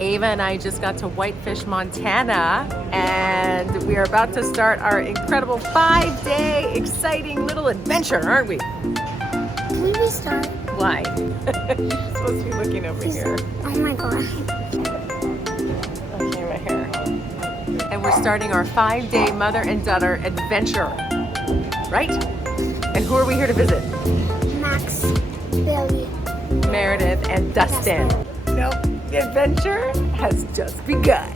Ava and I just got to Whitefish, Montana, and we are about to start our incredible 5-day exciting little adventure, aren't we? Can we restart? Why? You're supposed to be looking over here. Oh my god. Okay, right here. And we're starting our 5-day mother and daughter adventure, right? And who are we here to visit? Max, Billy, Meredith, and Dustin. Nope, the adventure has just begun.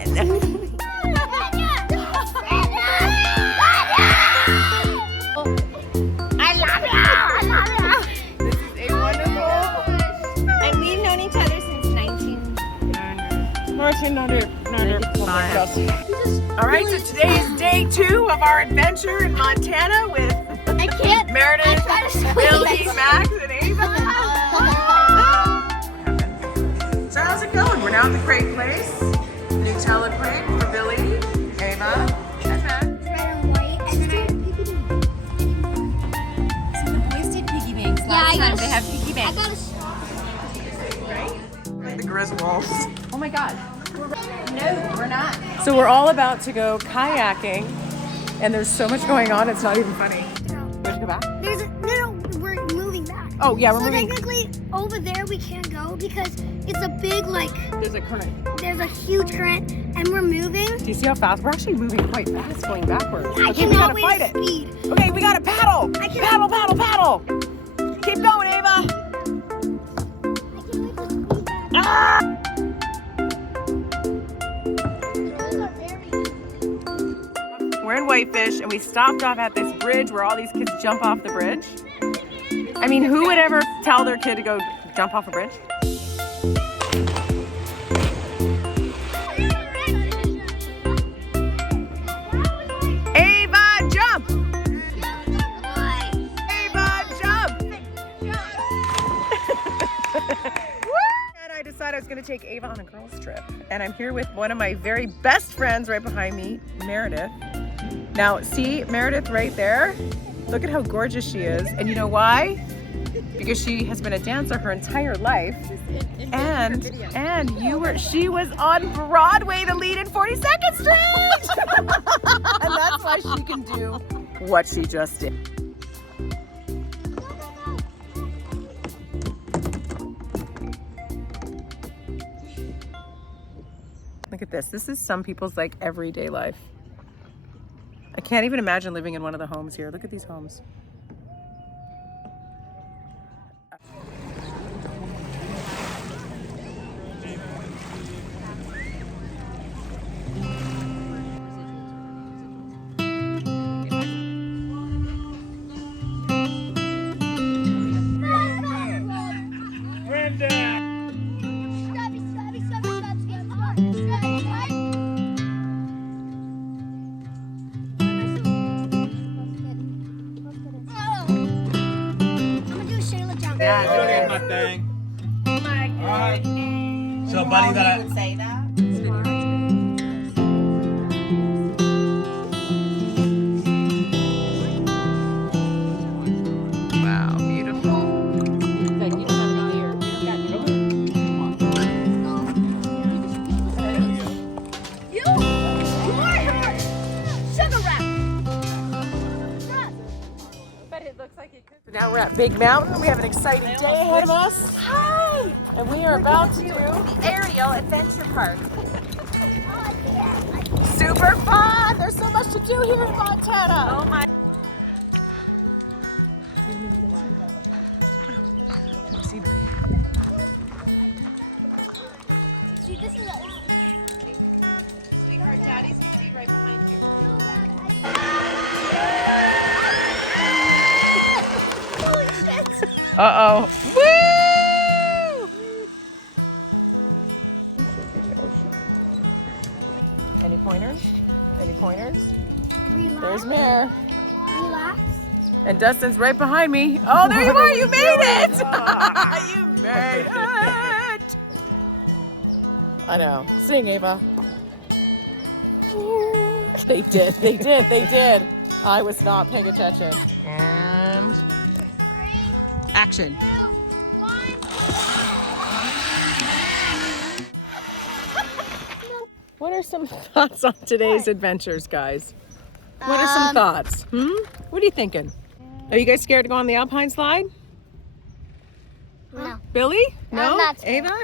All right, so today is day 2 of our adventure in Montana with Meredith, Billy, Max, and Ava. So how's it going? We're now at the crate place. Nutella crate for Billy, Ava, and Max. So the boys did piggy banks last time. They have piggy banks. Right? Like the Griswolds. Oh my god. No, we're not. So we're all about to go kayaking, and there's so much going on, it's not even funny. We have to go back? No, we're moving back. Oh yeah, we're So moving. technically, over there we can't go because it's a big, There's a current. there's a huge current, and we're moving. Do you see how fast? We're actually moving quite fast going backwards. I Okay, we cannot gotta fight it. speed. Okay, we gotta paddle. I cannot- Paddle. Keep going, Ava. I can't wait to speed back. Ah! We're in Whitefish, and we stopped off at this bridge where all these kids jump off the bridge. I mean, who would ever tell their kid to go jump off a bridge? Ava, jump! Ava, jump! And I decided I was going to take Ava on a girls' trip. And I'm here with one of my very best friends right behind me, Meredith. Now, see Meredith right there? Look at how gorgeous she is. And you know why? Because she has been a dancer her entire life. And she was on Broadway to lead in 42nd Street! And that's why she can do what she just did. Look at this. This is some people's like everyday life. I can't even imagine living in one of the homes here. Look at these homes. Okay, my thing. Oh my God. Alright. So, buddy, that I would say that. Wow, beautiful. Now we're at Big Mountain. We have an exciting day ahead of us. Hi! And we are about to do the Aerial Adventure Park. Super fun! There's so much to do here in Montana. Oh my. See, this is Sweetheart, Daddy's gonna be right behind you. Uh-oh. Woo! Any pointers? Any pointers? relax. There's Mare. Relax. And Dustin's right behind me. Oh, there you are. You made it. You made it. I know. Sing, Ava. They did. They did. They did. I was not paying attention. And action. What are some thoughts on today's adventures, guys? What are some thoughts? What are you thinking? Are you guys scared to go on the Alpine slide? No. Billy? No? I'm not scared. Ava?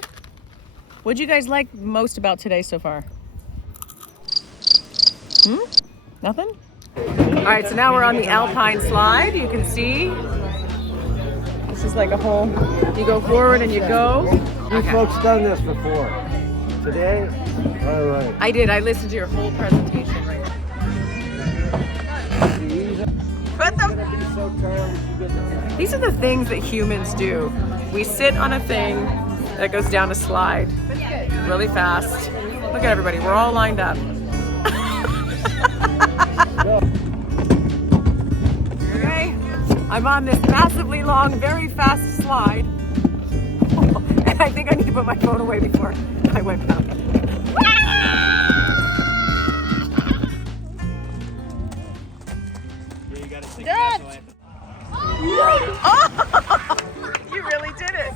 What'd you guys like most about today so far? Nothing? All right, so now we're on the Alpine slide. You can see. This is like a whole, you go forward and you go. You folks done this before. Today? All right. I did. I listened to your whole presentation right now. Put them. These are the things that humans do. We sit on a thing that goes down a slide really fast. Look at everybody. We're all lined up. Okay. I'm on this massively long, very fast slide. And I think I need to put my phone away before I went down. You gotta stick Good. it Oh! You really did it.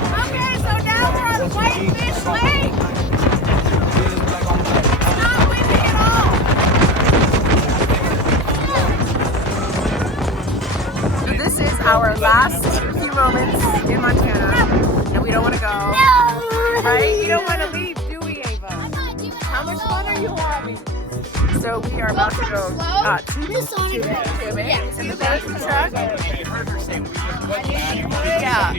Okay, so now we're on Whitefish Lake. It's not windy at all. So this is our last few moments in Montana, and we don't want to go. No. Right? You don't want to leave, do we, Ava? How much fun are you having? So we are about to go tubing in the back of the truck. Yeah.